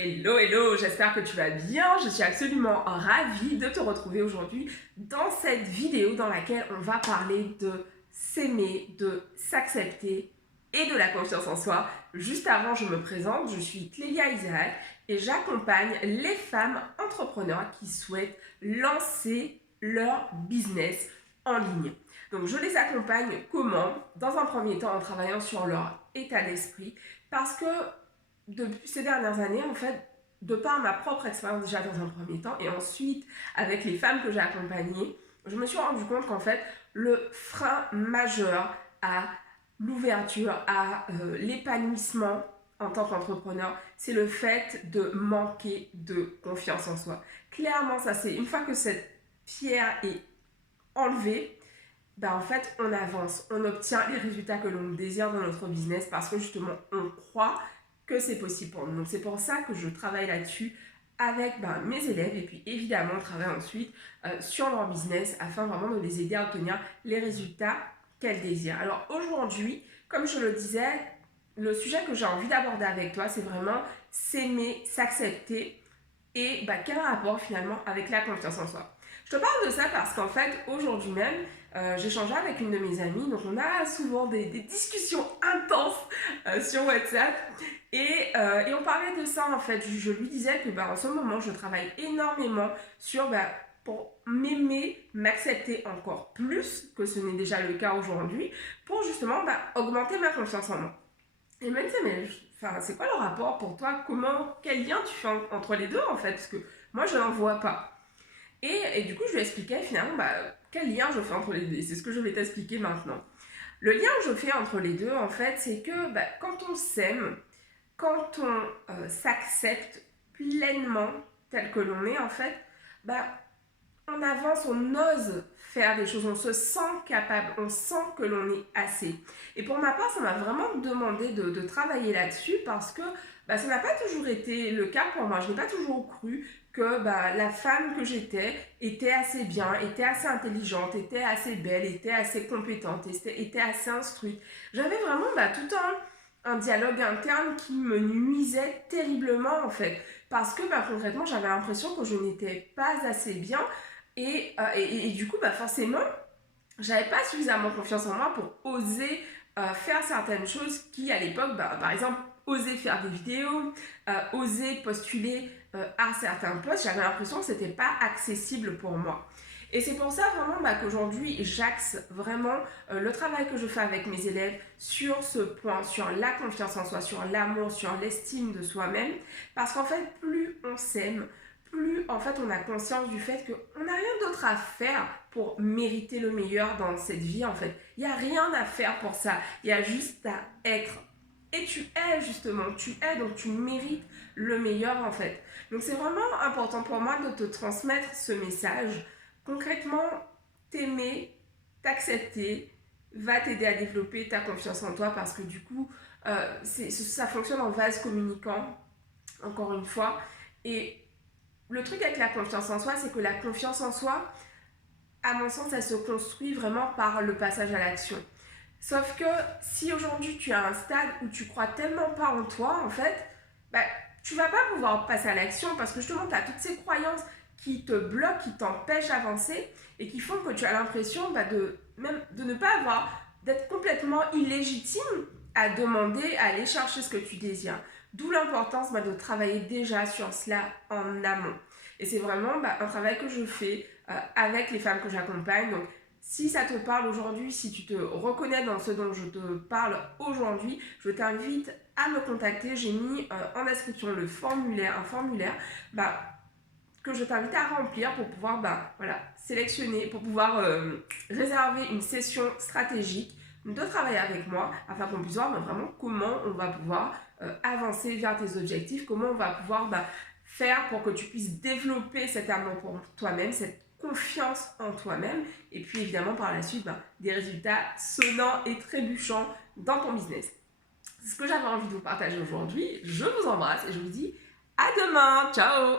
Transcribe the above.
Hello, hello, j'espère que tu vas bien. Je suis absolument ravie de te retrouver aujourd'hui dans cette vidéo dans laquelle on va parler de s'aimer, de s'accepter et de la confiance en soi. Juste avant, je me présente, je suis Clélia Isaac et j'accompagne les femmes entrepreneurs qui souhaitent lancer leur business en ligne. Donc, je les accompagne comment? Dans un premier temps, en travaillant sur leur état d'esprit parce que depuis ces dernières années, en fait, de par ma propre expérience déjà dans un premier temps, et ensuite avec les femmes que j'ai accompagnées, je me suis rendu compte qu'en fait, le frein majeur à l'ouverture, à l'épanouissement en tant qu'entrepreneur, c'est le fait de manquer de confiance en soi. Clairement, ça c'est une fois que cette pierre est enlevée, ben en fait, on avance, on obtient les résultats que l'on désire dans notre business parce que justement, on croit que c'est possible pour nous. Donc, c'est pour ça que je travaille là-dessus avec mes élèves et puis évidemment, on travaille ensuite sur leur business afin vraiment de les aider à obtenir les résultats qu'elles désirent. Alors aujourd'hui, comme je le disais, le sujet que j'ai envie d'aborder avec toi, c'est vraiment s'aimer, s'accepter et quel rapport finalement avec la confiance en soi. Je te parle de ça parce qu'en fait, aujourd'hui même, j'échangeais avec une de mes amies, donc on a souvent des discussions intenses sur WhatsApp et on parlait de ça en fait. Je lui disais que en ce moment, je travaille énormément sur pour m'aimer, m'accepter encore plus que ce n'est déjà le cas aujourd'hui, pour justement augmenter ma confiance en moi. Et même ça, mais enfin, c'est quoi le rapport pour toi? Quel lien tu fais entre les deux en fait? Parce que moi, je n'en vois pas. Et du coup, je lui expliquais finalement quel lien je fais entre les deux. C'est ce que je vais t'expliquer maintenant. Le lien que je fais entre les deux, en fait, c'est que quand on s'aime, quand on s'accepte pleinement tel que l'on est, en fait, on avance, on ose faire des choses, on se sent capable, on sent que l'on est assez. Et pour ma part, ça m'a vraiment demandé de travailler là-dessus parce que ça n'a pas toujours été le cas pour moi. Je n'ai pas toujours cru que la femme que j'étais était assez bien, était assez intelligente, était assez belle, était assez compétente, était assez instruite. J'avais vraiment tout un dialogue interne qui me nuisait terriblement en fait. Parce que concrètement, j'avais l'impression que je n'étais pas assez bien et du coup, forcément, j'avais pas suffisamment confiance en moi pour oser faire certaines choses qui, à l'époque, par exemple, oser faire des vidéos, oser postuler à certains postes, j'avais l'impression que c'était pas accessible pour moi. Et c'est pour ça vraiment qu'aujourd'hui, j'axe vraiment le travail que je fais avec mes élèves sur ce point, sur la confiance en soi, sur l'amour, sur l'estime de soi-même. Parce qu'en fait, plus on s'aime, plus en fait on a conscience du fait qu'on n'a rien d'autre à faire pour mériter le meilleur dans cette vie en fait. Il n'y a rien à faire pour ça, il y a juste à être. Et tu es justement, tu es donc tu mérites le meilleur en fait. Donc c'est vraiment important pour moi de te transmettre ce message. Concrètement, t'aimer, t'accepter va t'aider à développer ta confiance en toi parce que du coup, ça fonctionne en vase communicant, encore une fois. Et le truc avec la confiance en soi, c'est que la confiance en soi, à mon sens, elle se construit vraiment par le passage à l'action. Sauf que si aujourd'hui tu es à un stade où tu crois tellement pas en toi, en fait, tu vas pas pouvoir passer à l'action parce que justement tu as toutes ces croyances qui te bloquent, qui t'empêchent d'avancer et qui font que tu as l'impression de ne pas avoir, d'être complètement illégitime à demander, à aller chercher ce que tu désires. D'où l'importance de travailler déjà sur cela en amont. Et c'est vraiment un travail que je fais avec les femmes que j'accompagne. Donc, si ça te parle aujourd'hui, si tu te reconnais dans ce dont je te parle aujourd'hui, je t'invite à me contacter. J'ai mis en description un formulaire que je t'invite à remplir pour pouvoir sélectionner, pour pouvoir réserver une session stratégique de travail avec moi afin qu'on puisse voir vraiment comment on va pouvoir avancer vers tes objectifs, comment on va pouvoir faire pour que tu puisses développer cet amour pour toi-même, cette confiance en toi-même et puis évidemment par la suite des résultats sonnants et trébuchants dans ton business. C'est ce que j'avais envie de vous partager aujourd'hui. Je vous embrasse et je vous dis à demain. Ciao!